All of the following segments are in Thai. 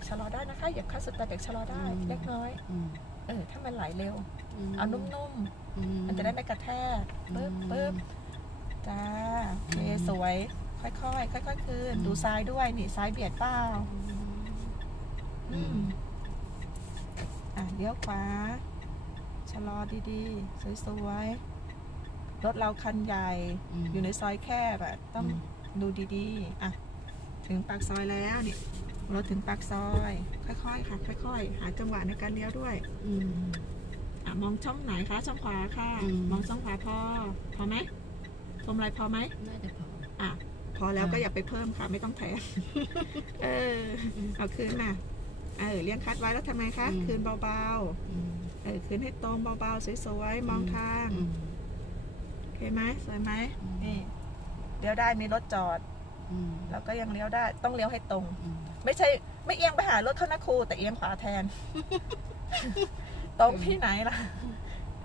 กชะลอได้นะคะเหยียบคลัตช์สุดแต่เบรกชะลอได้อืม เล็กน้อยอืมเออถ้ามันไหลเร็วมเอานุ่มอืๆมันจะได้ไม่กระแทกปึ๊บปึ๊บจ้าโอเคอืมสวย ค่อยๆค่อยๆคืนอืมดูซ้ายด้วยนี่ซ้ายเบียดเปล่าอืมอะเลี้ยวขวาชะลอดีๆ สวยๆรถเราคันใหญ่มอยู่ในซอยแคบอะต้องอืม ดูดีๆ อะ ถึงปากซอยแล้วนี่ รถถึงปากซอย ค่อยๆ ค่ะ ค่อยๆ หาจังหวะในการเลี้ยวด้วยอืมอะมองช่องไหนคะ ช่องขวาค่ะ อืม มองช่องขวาพอ พอไหมพวงมาลัยพอไหม น่าจะพอ อะ พอแล้วอ่าก็อย่าไปเพิ่มค่ะ ไม่ต้องแถม เออเอาคืนน่ะเออเลี้ยงคัดไว้แล้วทำไมคะ อืม คืนเบาอืมๆ เออคืนให้ตรงเบาๆ สวยๆ มองทาง อืม โอเคไหมสวยไหมอืม นี่เลี้ยวได้มีรถจอด อืมแล้วก็ยังเลี้ยวได้ต้องเลี้ยวให้ตรงอืมไม่ใช่ไม่เอียงไปหารถเขานะครูแต่เอียงขวาแทน ตรงที่ไหนล่ะ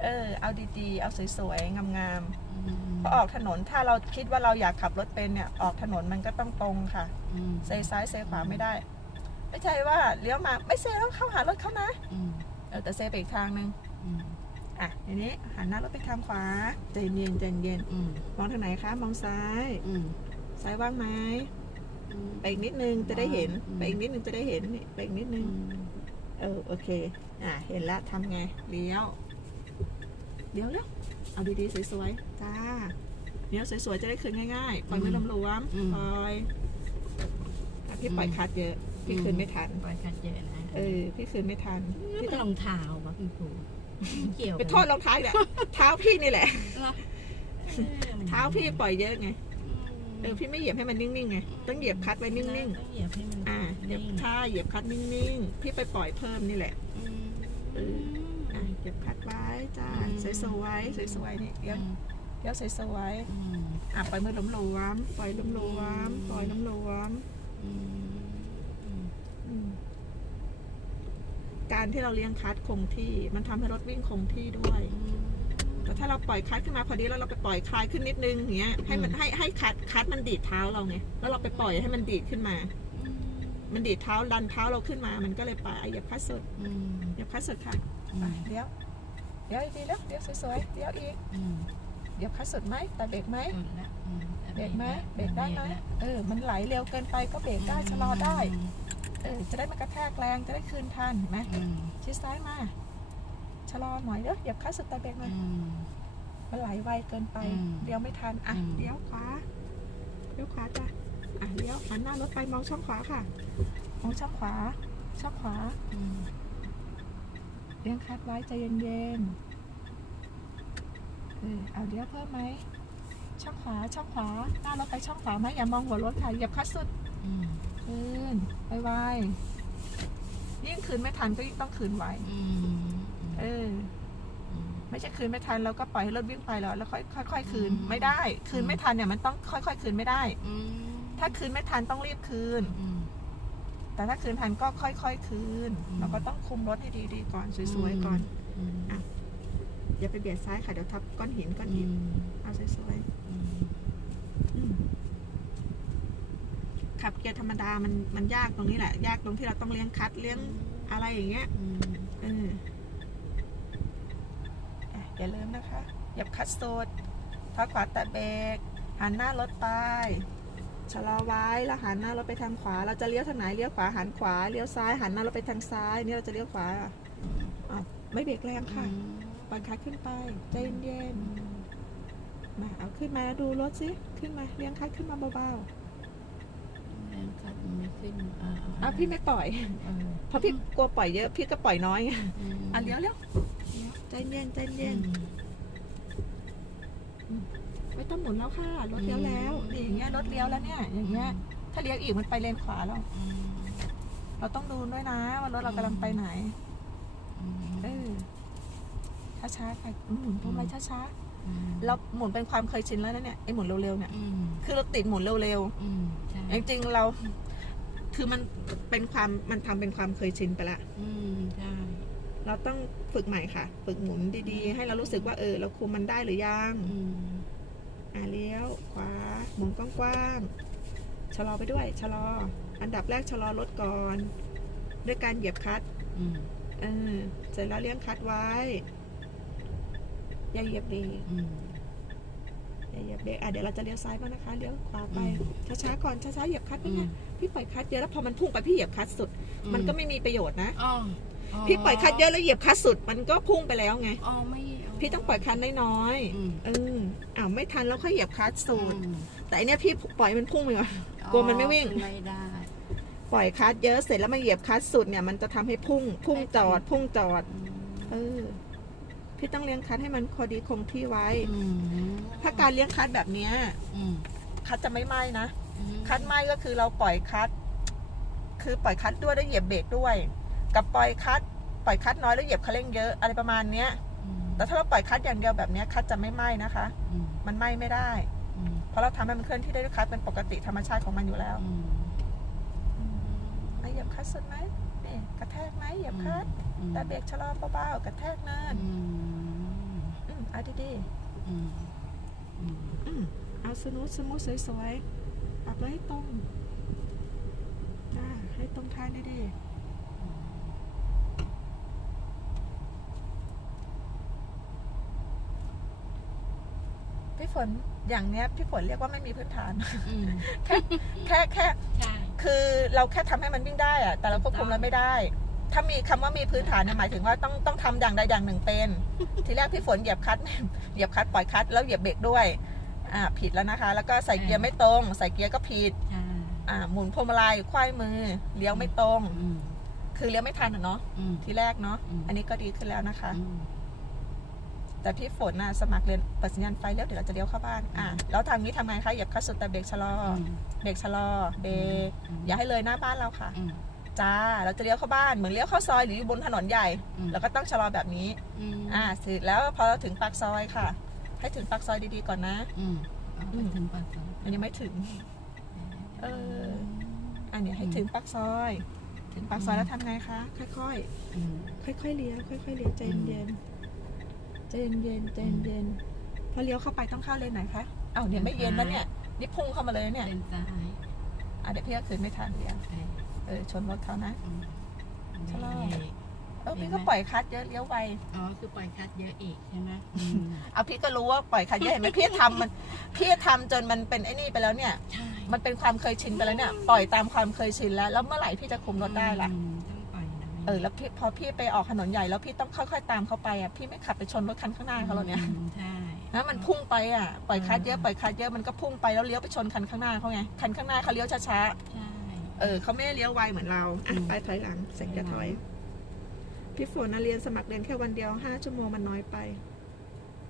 เออ เอาดีๆ เอาสวยๆ งามๆพอออกถนนถ้าเราคิดว่าเราอยากขับรถเป็นเนี่ย ออกถนนมันก็ต้องตรงค่ะอืมเซซ้ายเซขวาไม่ได้ ไม่ใช่ว่าเลี้ยวมาไม่เซแล้วเข้าหารถเขานะอืมเออแต่เซไปอีกทางหนึ่งอืมอะทีนี้หันหน้ารถไปทางขวาใจเย็นใจเย็นอืมมองทางไหนคะ มองซ้ายอืม ซ้ายว่างไหมอืมไปอีกนิดนึงจะได้เห็นอืมไปอีกนิดนึงจะได้เห็นนี่ไปอีกนิดนึงเออโอเค อะเห็นแล้วทำไงเลี้ยวเลี้ยวแล้วเอาดีๆสวยๆจ้าเลี้ยวสวยๆจะได้คืนง่ายๆปล่อยมือลำรวมอืมปล่อยอะพี่ปล่อยคัดเยอะพี่คืนไม่ทันปล่อยคัดเยอะนะเออพี่คืนไม่ทันพี่พี่ต้ต้อองงรองเท้าวะคุณครูเกี่ยวไปโทษรองเท้าอีกแหละเท้าพี่นี่แหละเหรอเท้าพี่ปล่อยเยอะไง เออพี่ไม่เหยียบให้มันนิ่งๆไงต้องเหยียบคัดไว้นิ่งต้องเหยียบให้มันๆอ่าเหยียบนิ่งท่าเหยียบคัดนิ่งๆพี่ไปปล่อยเพิ่มนี่แหละอืมเอออะเหยียบคัดไว้จ้าอืมสวยๆสวยๆนี่เลี้ยวเลี้ยวสวยๆ อืมอะปล่อยมือหลวมๆปล่อยหลวมๆปล่อยหลวมอืมอืมๆอืมการที่เราเลี้ยงคัดคงที่ มันทำให้รถวิ่งคงที่ด้วย แต่ถ้าเราปล่อยคัดขึ้นมาพอดีแล้วเราไปปล่อยคลายขึ้นนิดนึงอย่างเงี้ยให้มันให้ให้คัดคัดมันดีดเท้าเราไงแล้วเราไปปล่อยให้มันดีดขึ้นมา มันดีดเท้าดันเท้าเราขึ้นมา มันก็เลยไปเหยียบคัดสุดอืมเหยียบคัดสุดค่ะอืไปมเดี๋ยวเดี๋ยวอีกทีแล้วเดี๋ยวสวยๆเดี๋ยวอีกอืมเหยียบคัดสุดไหมแต่เบรกไหมสุดละอืมเบรกไหมเบรกได้ไหมเบรกละเออ มันไหลเร็วเกินไปก็เบรกได้ชะลอได้เออจะได้ไม่กระแทกแรงจะได้คืนทันเห็นไหมอืมชิดซ้ายมา ชะลอหน่อยเด้อเหยียบคัดสุดแต่เบรกหน่อยอืมมันไหลไวเกินไปอืมเลี้ยวไม่ทันอะอืมเลี้ยวขวาเลี้ยวขวาจ้ะอะเลี้ยวหันหน้ารถไปมองช่องขวาค่ะมองช่องขวาช่องขวาอืมเลี้ยงคัดไว้ใจเย็นๆเออเอาเลี้ยวเพิ่มไหมช่องขวาช่องขวาหน้ารถไปช่องขวาไหมอย่ามองหัวรถค่ะเหยียบคัดสุดอืมคืนไวๆยิ่งคืนไม่ทันก็ยิ่งต้องคืนไวอืม เอออืมไม่ใช่คืนไม่ทันเราก็ปล่อยให้รถวิ่งไปแล้วแล้วค่อยค่อยๆคืนอืมไม่ได้ คืนไม่ทันเนี่ยมันต้องค่อยๆคืนไม่ได้ อืมถ้าคืนไม่ทันต้องรีบคืน อืม แต่ถ้าคืนทันก็ค่อยๆคืนอืม เราก็ต้องคุมรถให้ดีๆก่อนสวยๆก่อน อืมอะ อย่าไปเบียดซ้ายค่ะเดี๋ยวทับก้อนหินก้อนอืหินมเอาสวยอืมๆอืมขับเกียร์ธรรมดามันมันยากตรงนี้แหละ ยากตรงที่เราต้องเลี้ยงคัดเลี้ยงอะไรอย่างเงี้ยอืมเออ อะอย่าลืมนะคะเหยียบคลัดสุดเท้าขวาแตะเบรกหันหน้ารถไปชะลอไว้แล้วหันหน้ารถไปทางขวา เราจะเลี้ยวทางไหนเลี้ยวขวาหันขวาเลี้ยวซ้ายหันหน้ารถไปทางซ้ายนี่เราจะเลี้ยวขวาอ้าวไม่เบรกแรงค่ะปล่อยคัดขึ้นไปใจเย็นๆมาเอาขึ้นมาดูรถสิขึ้นมาเลี้ยงคัดขึ้นมาเบาแรงคัดมันไม่ขึ้นอ่าๆอะพี่ไม่ปล่อยเออเพราะพี่กลัวปล่อยเยอะพี่ก็ปล่อยน้อยไงอืมอะเลี้ยวเลี้ยวเลี้ยว ใจเย็นใจเย็นไม่ต้องหมุนแล้วค่ะรถเลี้ยวแล้วนี่อย่างเงี้ยรถเลี้ยวแล้วเนี่ย อย่างเงี้ย ถ้าเลี้ยวอีกมันไปเลนขวาแล้วอืมเราต้องดูด้วยนะว่ารถเรากำลังไปไหนอืมเออช้าๆค่ะหมุนพวงมาลัยช้าอืมๆเราหมุนเป็นความเคยชินแล้วนะเนี่ยไอ้หมุนเร็วๆเนี่ยอืมคือเราติดหมุนเร็วอืมใช่ๆจริงๆเรา คือมันเป็นความมันทำเป็นความเคยชินไปละอืมใช่ เราต้องฝึกใหม่ค่ะ ฝึกหมุนดีๆ ให้เรารู้สึกว่าเออ เราคุมมันได้หรือยังอืมอะเลี้ยวขวาหมุนกว้างๆชะลอไปด้วยชะลอ อันดับแรกชะลอรถก่อน ด้วยการเหยียบคลัตช์อืมเออเสร็จแล้วเลี้ยงคลัตช์ไว้ อย่าเหยียบเบรกอืมอย่าเหยียบเบรกอะเดี๋ยวเราจะเลี้ยวซ้ายบ้างนะคะเลี้ยวขวาไปอืช้าๆก่อนช้าๆเหยียบคลัตช์อืนี่ไงมพี่ปล่อยคลัตช์เยอะแล้วพอมันพุ่งไปพี่เหยียบคลัตช์สุด มันก็ไม่มีประโยชน์นะอ๋อ พี่ปล่อยคลัตช์เยอะแล้วเหยียบคลัตช์สุดมันก็พุ่งไปแล้วไง อ๋อไม่พี่ต้องปล่อยคลัตช์น้อยอืมๆเอออ้าวไม่ทันแล้วค่อยเหยียบคลัตช์สุด อืมแต่อันเนี้ยพี่ปล่อยมันพุ่งไปก่อน กลัวมันไม่วิ่งอ๋อไม่ได้ ปล่อยคลัตช์เยอะเสร็จแล้วมาเหยียบคลัตช์สุดเนี่ยมันจะทำให้พุ่ง พุ่งจอด พุ่งจอด เออ พี่ต้องเลี้ยงคลัตช์ให้มันพอดีคงที่ไว้ อืมถ้าการเลี้ยงคลัตช์แบบเนี้ยอืมคลัตช์จะไม่ไหม้นะอืมคัดไม่ก็คือเราปล่อยคัดคือปล่อยคัดด้วยแล้วเหยียบเบรกด้วย กับปล่อยคัดปล่อยคัดน้อยแล้วเหยียบคันเร่งเยอะอะไรประมาณเนี้ยอืมแต่ถ้าเราปล่อยคัดอย่างเดียวแบบเนี้ยคัดจะไม่ไหม้นะคะอืมมันไหม้ไม่ได้อืมเพราะเราทำให้มันเคลื่อนที่ได้ด้วยคัดเป็นปกติธรรมชาติของมันอยู่แล้วอืมอะเหยียบคัดสุดไหมนี่กระแทกไหมเหยียบคัดอืมแต่เบรกชะลอเบาๆกระแทกเนินอืมอืมเอาดีอืมอืมๆอืมเอาสมูทสมูทสวยๆปรับเลยให้ตรงอ่าให้ตรงทางดีๆ ฝนอย่างเนี้ยพี่ฝนเรียกว่าไม่มีพื้นฐาน อืมแค่แค่แค่ ใช่ คือเราแค่ทำให้มันวิ่งได้อะแต่เราควบคุมมันไม่ได้ ถ้ามีคำว่ามีพื้นฐานเนี่ยหมายถึงว่าต้องต้องทำอย่างใดอย่างหนึ่งเป็น ทีแรกพี่ฝนเหยียบคลัดเหยียบคลัดปล่อยคลัดแล้วเหยียบเบรกด้วย อ่าผิดแล้วนะคะ แล้วก็ใส่เกียร์ไม่ตรง ใส่เกียร์ก็ผิด ใช่อ่าหมุนพวงมาลัยควายมือ เลี้ยวไม่ตรง อืมคือเลี้ยวไม่ทันอะเนาะ อืม ทีแรกเนาะ อืม อันนี้ก็ดีขึ้นแล้วนะคะ อืม แต่พี่ฝนน่ะสมัครเรียนเปิดสัญญาณไฟแล้วเดี๋ยวเราจะเลี้ยวเข้าบ้านอะแล้วทางนี้ทำไงคะเหยียบคลัดสุดแต่เบรกชะลอออืมเบรกชะลอเบรกอย่าให้เลยหน้าบ้านเราค่ะ อืมจ้าเราจะเลี้ยวเข้าบ้านเหมือนเลี้ยวเข้าซอยหรืออยู่บนถนนใหญ่อืมแล้วก็ต้องชะลอแบบนี้ อืมอ่าเสร็จแล้วพอถึงปากซอยค่ะ ให้ถึงปากซอยดีๆก่อนนะอืมเอาไปถึงปากซอยมันยังไม่ถึง เออ อันเนี้ยให้ถึงปากซอย ถึงปากซอยแล้วทำไงคะ ค่อยอืม ๆ ค่อยๆเลี้ยวค่อยๆเลี้ยวใจเย็นๆ ใจเย็นๆใจเย็นๆพอเลี้ยวเข้าไปต้องเข้าเลนไหนคะอ้าวเนี่ยไม่เย็นแล้วเนี่ย นี่พุ่งเข้ามาเลยเนี่ยเลนซ้ายอะเดี๋ยวพี่ก็คืนไม่ทันเดียวไปเออชนรถเขานะอืมชะลอเบรกเออเห็พี่นไหมก็ปล่อยคลัดเยอะเลี้ยวไวอ๋อคือปล่อยคัดเยอะอีกใช่ไหมอืมเอาพี่ก็รู้ว่าปล่อยคันเยอะเห็นไหมพี่ทำมันพี่ทำจนมันเป็นไอ้นี่ไปแล้วเนี่ยใช่มันเป็นความเคยชินไปแล้วเนี่ย ปล่อยตามความเคยชินแล้ว แล้วเมื่อไหร่พี่จะคุมรถได้ล่ะ เออแล้วพี่พอพี่ไปออกถนนใหญ่แล้วพี่ต้องค่อย ๆ ตามเขาไปอะพี่ไม่ขับไปชนรถคันข้างหน้าเขาแล้วเนี่ยอืมใช่นะมันพุ่งไปอะปล่อยคัดเยอะปล่อยคัดเยอะมันก็พุ่งไปแล้วเลี้ยวไปชนคันข้างหน้าเขาไงคันข้างหน้าเขาเลี้ยวช้าใช่ๆเออเขาไม่ได้เลี้ยวไวเหมือนเราอะอืมไปถอยหลังเสร็จจะถอย พี่ฝนนะเรียนสมัครเรียนแค่วันเดียวห้าชั่วโมงมันน้อยไป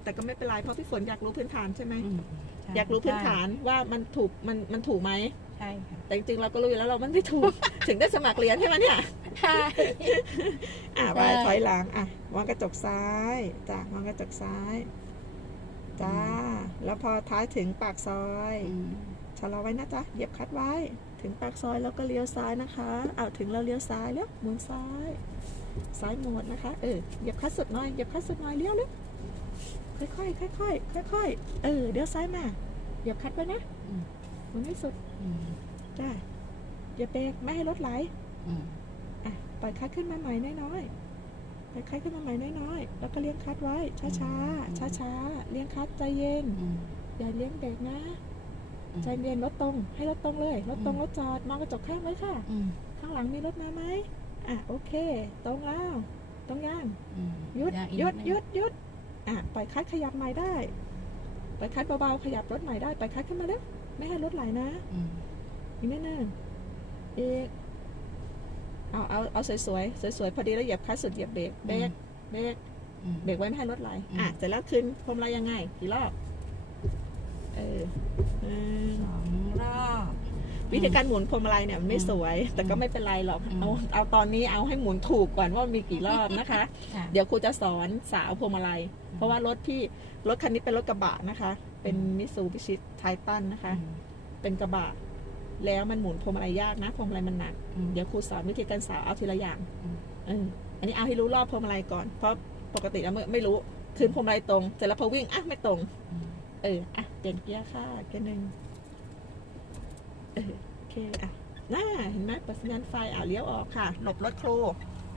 แต่ก็ไม่เป็นไรเพราะพี่ฝนอยากรู้พื้นฐานใช่ไหมอืมใช่อยากรู้พื้นฐานว่ามันถูกมันมันถูกไหมใช่ค่ะแต่จริงๆเราก็รู้อยู่แล้วเรามันไม่ถูก ถึงได้สมัครเรียนใช่ไหมเนี่ย ใช่อะไปใช่ถอยหลังอะวางกระจกซ้ายจ้ะวางกระจกซ้าย จ้า แล้วพอท้ายถึงปากซอยอืมชะลอไว้นะจ๊ะเหยียบคลัดไว้ ถึงปากซอยแล้วก็เลี้ยวซ้ายนะคะเอาถึงเราเลี้ยวซ้ายแล้วหมุนซ้าย ซ้ายหมดนะคะ เออเหยียบคลัดสุดหน่อยเหยียบคลัดสุดหน่อยเลี้ยวเลยค่อยๆค่อยๆค่อยๆเออเลี้ยวซ้ายมาเหยียบคลัดไว้นะอืมหมุนให้สุดอืมจ้าอย่าเบรกไม่ให้รถไหลอืมอะ ปล่อยคลัดขึ้นมาใหม่น้อยๆปล่อยคลัดขึ้นมาใหม่น้อยๆแล้วก็เลี้ยงคลัดไว้ช้าๆช้าๆเลี้ยงคลัดใจเย็นอืมอย่าเลี้ยงเบรกนะอืมใจเย็นรถตรงให้รถตรงเลยรถตรงอืมรถจอดมองกระจกข้างไว้ค่ะอืมข้างหลังมีรถมาไหมอะโอเค ตรงแล้วตรงยังอืมหยุดได้อีกหยุดนิหยุดหยุดอะปล่อยคลัดขยับใหม่ได้ปล่อยคลัดเบาๆขยับรถใหม่ได้ปล่อยคลัดขึ้นมาเร็วไม่ให้รถไหลนะอืมอีกนิดนึงอีก เอาเอาเอาสวยๆสวยๆพอดีแล้วเหยียบคลัดสุดเหยียบเบรกเบรกเบรกอืมเบรกไว้ไม่ให้รถไหลอืมอะเสร็จแล้วคืนพรมอะไรยังไงกี่รอบเออหนึ่งสองรอบวิธีการหมุนพวงมาลัยเนี่ยมันไม่สวย แต่ก็ไม่เป็นไรหรอกอืมเอาเอาตอนนี้เอาให้หมุนถูกก่อนว่ามีกี่รอบนะคะค่ะเดี๋ยวครูจะสอนสาวพวงมาลัย เพราะว่ารถพี่รถคันนี้เป็นรถกระบะนะคะ เป็นมิสูบิชิไททันนะคะ เป็นกระบะ แล้วมันหมุนพวงมาลัยยากนะพวงมาลัยมันหนักอืมเดี๋ยวครูสอนวิธีการสาวเอาทีละอย่างอืมเอออันนี้เอาให้รู้รอบพวงมาลัยก่อน เพราะปกติแล้วไม่ไม่รู้ คืนพวงมาลัยตรงเสร็จแล้วพอวิ่งอะไม่ตรงอืมเอออะเปลี่ยนเกียร์ค่ะเกียร์หนึ่งเออโอเคอะน่าเห็นไหมเปิดสัญญาณไฟอ่าเลี้ยวออกค่ะ หลบรถครู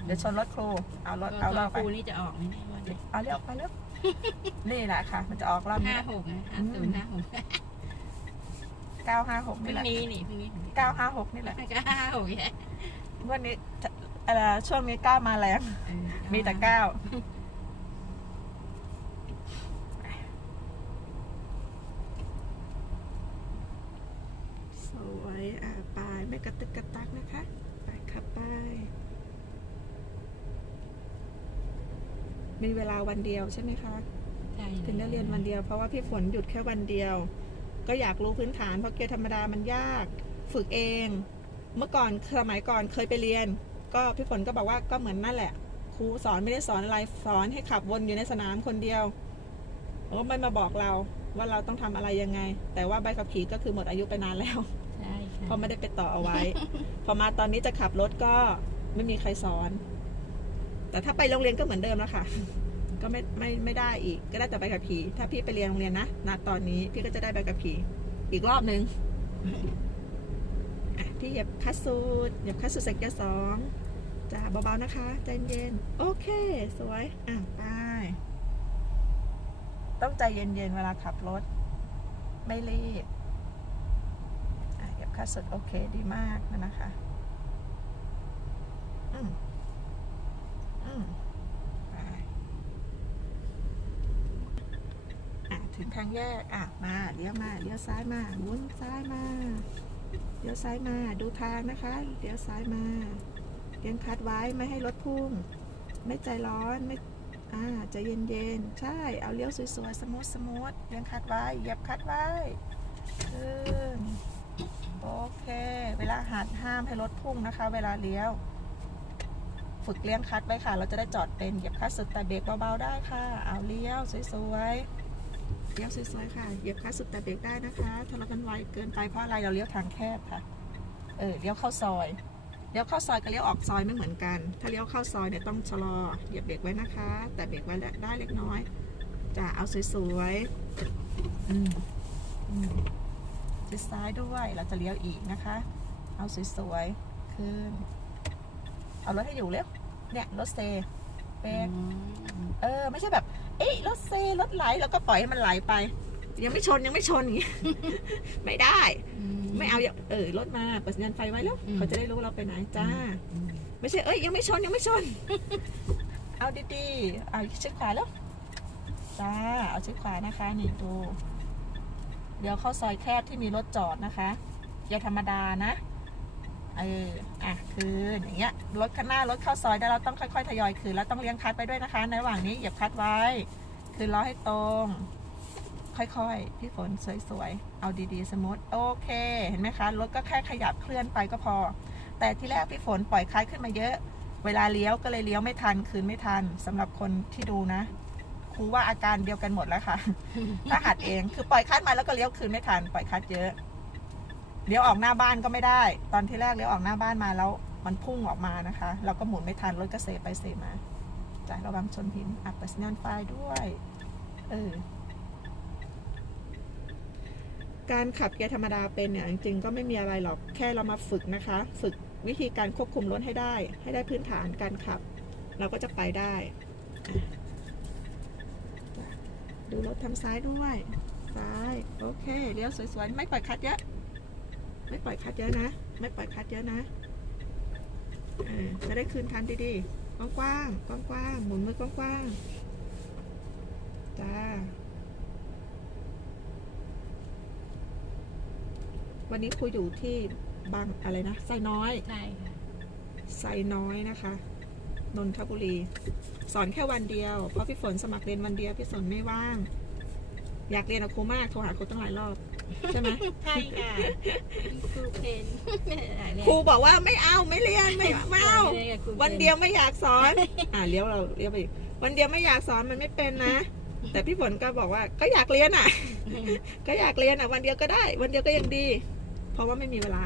เดี๋ยวชนรถครู เอารถเอาตเราอนไปครูนี่จะออกไหมเนี่ยวันนี้เอาเลี้ยวไปเลี้ยวนี่แหละค่ะ มันจะออกรอบห้านี้หกนะห้าศูนย์ห้าหก เก้าห้าหกพนี่รุ่งแหละนี้นี่พรุ่งนี้เก้าห้าหกนี่แหละก็ห้าหกแย่วันนี้จะเอ่อช่วงนี้เก้ามาแรงเออมีแต่เก้าสวยอะไปไม่กระตึกกระตักนะคะ ไปขับไป มีเวลาวันเดียวใช่ไหมคะ ใช่ถึงได้เรียนวันเดียวเพราะว่าพี่ฝนหยุดแค่วันเดียว ก็อยากรู้พื้นฐานเพราะเกียร์ธรรมดามันยาก ฝึกเอง เมื่อก่อนสมัยก่อนเคยไปเรียน ก็พี่ฝนก็บอกว่าก็เหมือนนั่นแหละ ครูสอนไม่ได้สอนอะไรสอนให้ขับวนอยู่ในสนามคนเดียวแล้วก็ไม่มาบอกเราว่าเราต้องทำอะไรยังไง แต่ว่าใบขับขี่ก็คือหมดอายุไปนานแล้วใช่ใช่เพราะไม่ได้ไปต่อเอาไว้ พอมาตอนนี้จะขับรถก็ไม่มีใครสอน แต่ถ้าไปโรงเรียนก็เหมือนเดิมแล้วค่ะ ก็ไม่ไม่ไม่ได้อีก ก็ได้แต่ใบขับขี่ถ้าพี่ไปเรียนโรงเรียนนะณตอนนี้พี่ก็จะได้ใบขับขี่อีกรอบหนึ่งพี่เหยียบคัสสูดเหยียบคัสสูดเสกเกียร์สองจ้าเบาๆนะคะใจเย็นโอเค สวยอะไปต้องใจเย็นๆเวลาขับรถ ไม่รีบเหยียบคัสสุดโอเคดีมากนะคะ อืมอืมไปอะถึง ทางแยกอะมาเลี้ยวมาเลี้ยวซ้ายมาวนซ้ายมาเลี้ยวซ้ายมาดูทางนะคะเลี้ยวซ้ายมาเลี้ยงคัดไว้ไม่ให้รถพุ่ง ไม่ใจร้อนไม่อ่าใจเย็นๆใช่เอาเลี้ยวสวยๆสมูทสมูทเลี้ยงคัดไว้เหยียบคัดไว้ขึ้นโอเค เวลาหัดห้ามให้รถพุ่งนะคะ เวลาเลี้ยวฝึกเลี้ยงคัดไว้ค่ะ เราจะได้จอดเป็นเหยียบคัดสุดแต่เบรกเบาๆได้ค่ะ เอาเลี้ยวสวยๆ เลี้ยวสวยๆค่ะ เหยียบคัดสุดแต่เบรกได้นะคะถ้าเรามันไวเกินไปเพราะอะไรเราเลี้ยวทางแคบค่ะ เออเลี้ยวเข้าซอย เลี้ยวเข้าซอยกับเลี้ยวออกซอยไม่เหมือนกัน ถ้าเลี้ยวเข้าซอยเนี่ยต้องชะลอ เหยียบเบรกไว้นะคะ แต่เบรกไว้ได้เล็กน้อยจะเอาสวยๆ อืมอืมชิดซ้ายด้วย เราจะเลี้ยวอีกนะคะ เอาสวยๆ ขึ้น เอารถให้อยู่เร็ว เนี่ยรถเซ เบรกเออ ไม่ใช่แบบ เอ้ยรถเซรถไหลแล้วก็ปล่อยให้มันไหลไป ยังไม่ชนยังไม่ชนอย่างงี้ ไม่ได้ ไม่เอาอย่าเออรถมาเปิดสัญญาณไฟไว้แล้วอืม เขาจะได้รู้เราไปไหนจ้าอืมไม่ใช่เอ้ยยังไม่ชนยังไม่ชน เอาดีๆเอาชิดขวาแล้วจ้าเอาชิดขวานะคะนี่ดู เดี๋ยวเข้าซอยแคบที่มีรถจอดนะคะอย่าธรรมดานะ เอออะคืนอย่างเงี้ยรถข้างหน้ารถเข้าซอยได้เราต้องค่อยๆทยอยคืนแล้วต้องเลี้ยงคัดไปด้วยนะคะ ในระหว่างนี้เหยียบคัดไว้ คืนล้อให้ตรง ค่อยๆ พี่ฝนสวยๆ เอาดีๆ สมูทโอเค เห็นไหมคะ รถก็แค่ขยับเคลื่อนไปก็พอ แต่ที่แรกพี่ฝนปล่อยคล้ายขึ้นมาเยอะ เวลาเลี้ยวก็เลยเลี้ยวไม่ทัน คืนไม่ทันสำหรับคนที่ดูนะครูว่าอาการเดียวกันหมดแล้วค่ะ ถ้าหัดเอง คือปล่อยคัดมาแล้วก็เลี้ยวคืนไม่ทัน ปล่อยคัดเยอะ เลี้ยวออกหน้าบ้านก็ไม่ได้ ตอนที่แรกเลี้ยวออกหน้าบ้านมาแล้ว มันพุ่งออกมานะคะ เราก็หมุนไม่ทันรถก็เซไปเซมาจ้ะระวังชนหินอัดไปสัญญาณไฟด้วยเออการขับเกียร์ธรรมดาเป็นเนี่ยจริงๆก็ไม่มีอะไรหรอกแค่เรามาฝึกนะคะ ฝึกวิธีการควบคุมรถให้ได้ ให้ได้พื้นฐานการขับ เราก็จะไปได้ ดูรถทางซ้ายด้วย ซ้าย โอเคเลี้ยวสวยๆ ไม่ปล่อยคัดเยอะ ไม่ปล่อยคัดเยอะนะ ไม่ปล่อยคัดเยอะนะอ่าจะได้คืนทันดีๆ กว้างๆกว้างๆหมุนมือกว้างๆจ้า วันนี้ครูอยู่ที่บางอะไรนะ ไซน้อยใช่ค่ะไซน้อยนะคะ นนทบุรี สอนแค่วันเดียว เพราะพี่ฝนสมัครเรียนวันเดียว พี่ฝนไม่ว่าง อยากเรียนกับครูมากโทรหาครูตั้งหลายรอบ ใช่ไหมใช่ค่ะครูเพนครูบอกว่าไม่เอาไม่เรียนไม่ไม่เอาวันเดียวไม่อยากสอน อ่าเลี้ยวเราเลี้ยวไปอีกวันเดียวไม่อยากสอนมันไม่เป็นนะ แต่พี่ฝนก็บอกว่าก็อยากเรียนอะ ก็อยากเรียนอะ วันเดียวก็ได้ วันเดียวก็ยังดี เพราะว่าไม่มีเวลา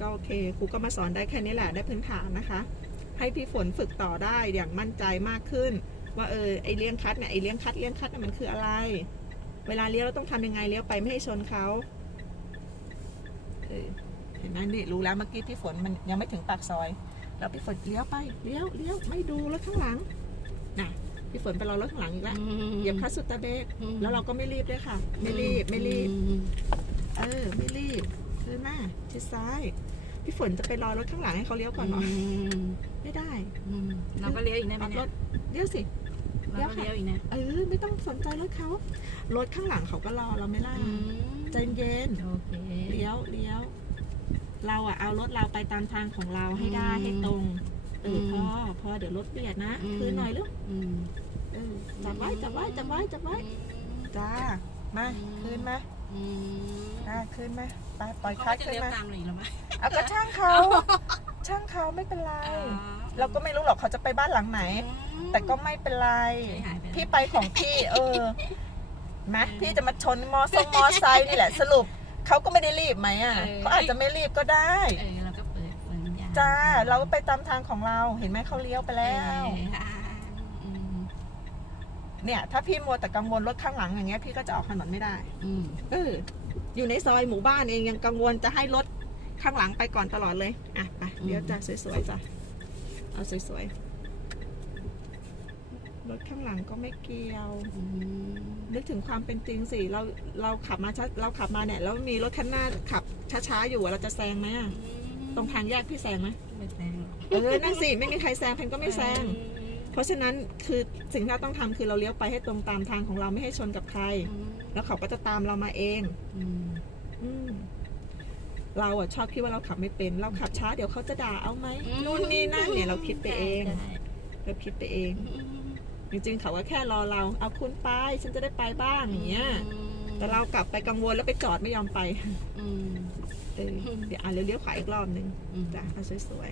ก็โอเคครูก็มาสอนได้แค่นี้แหละได้พื้นฐานนะคะ ให้พี่ฝนฝึกต่อได้อย่างมั่นใจมากขึ้น ว่าเออไอเลี้ยงคัดเนี่ยไอเลี้ยงคัดเลี้ยงคัดเนี่ยมันคืออะไร เวลาเลี้ยวเราต้องทำยังไงเลี้ยวไปไม่ให้ชนเขาเออเห็นไหมนี่รู้แล้วเมื่อกี้พี่ฝนมันยังไม่ถึงปากซอย แล้วพี่ฝนเลี้ยวไปเลี้ยวเลี้ยวไม่ดูรถข้างหลังน่ะพี่ฝนไปรอรถข้างหลังอีกแล้วเหยียบคลัตช์สุดตะเบรกแล้วเราก็ไม่รีบด้วยค่ะ ไม่รีบไม่รีบ เออ ไม่รีบเดินหน้าชิดซ้าย พี่ฝนจะไปรอรถข้างหลังให้เขาเลี้ยวก่อนเหรอไม่ได้เราก็เลี้ยวอีกนะขับรเนี่ยถเลี้ยวสิ เราก็เลี้ยวอีกนะเออไม่ต้องสนใจรถเขารถข้างหลังเขาก็รอเราไม่ล่ะใจเย็นโอเคเลี้ยวเลี้ยว เราอะเอารถเราไปตามทางของเราให้ได้อืมให้ตรงเอออมพอพอเดี๋ยวรถเบียดนะอืมคืนหน่อยลูกอืมเออจับไว้จับไว้จับไว้จับไว้จ้ามาคืนมาอืมอ่าคืนมาไปปล่อยเขาคัดจะคืนเลี้ยวมาตามเราอีกแล้วมั้ยเอาก็ช่างเขาช่างเขาไม่เป็นไร เราก็ไม่รู้หรอกเขาจะไปบ้านหลังไหน แต่ก็ไม่เป็นไรไม่หายไปแล้วพี่ไปของพี่ เออไหมพี่จะมาชนมอซงมอไซค์นี่แหละสรุปเขาก็ไม่ได้รีบไหมอะเขาอาจจะไม่รีบก็ได้เออเราก็เปิดเปิดสัญญาณจ้าเราก็ไปตามทางของเราเห็นไหมเขาเลี้ยวไปแล้วเอออ่าอืมเนี่ยถ้าพี่มัวแต่กังวลรถข้างหลังอย่างเงี้ยพี่ก็จะออกถนนไม่ได้อืมเอออยู่ในซอยหมู่บ้านเองยังกังวลจะให้รถข้างหลังไปก่อนตลอดเลย อะไปเดี๋ยวจ้ะสวยๆจ้ะ เอาสวยๆ รถข้างหลังก็ไม่เกี่ยวอืมนึกถึงความเป็นจริงสิ เราเราขับมาช้าเราขับมาเนี่ยแล้วมีรถคันหน้าขับช้าๆอยู่อะเราจะแซงไหมอะตรงทางแยกพี่แซงไหมไม่แซงหรอกเออนั่นสิไม่มีใครแซงเพนก็ไม่แซง เพราะฉะนั้นคือสิ่งที่เราต้องทำคือเราเลี้ยวไปให้ตรงตามทางของเราไม่ให้ชนกับใครอืมแล้วเขาก็จะตามเรามาเอง อืมอืม เราอะชอบคิดว่าเราขับไม่เป็น เราขับช้าเดี๋ยวเขาจะด่าเอาไหมนู่นนี่นั่นเนี่ยเราคิดไปเองใช่ใช่เราคิดไปเองอืมจริงๆเขาก็แค่รอเราเอาคุณไปฉันจะได้ไปบ้างอย่างเงี้ยแต่เรากลับไปกังวลแล้วไปจอดไม่ยอมไปอืมเออเดี๋ยวอะเลี้ยวๆขวาอีกรอบหนึ่งอืมจ้ะเอาสวย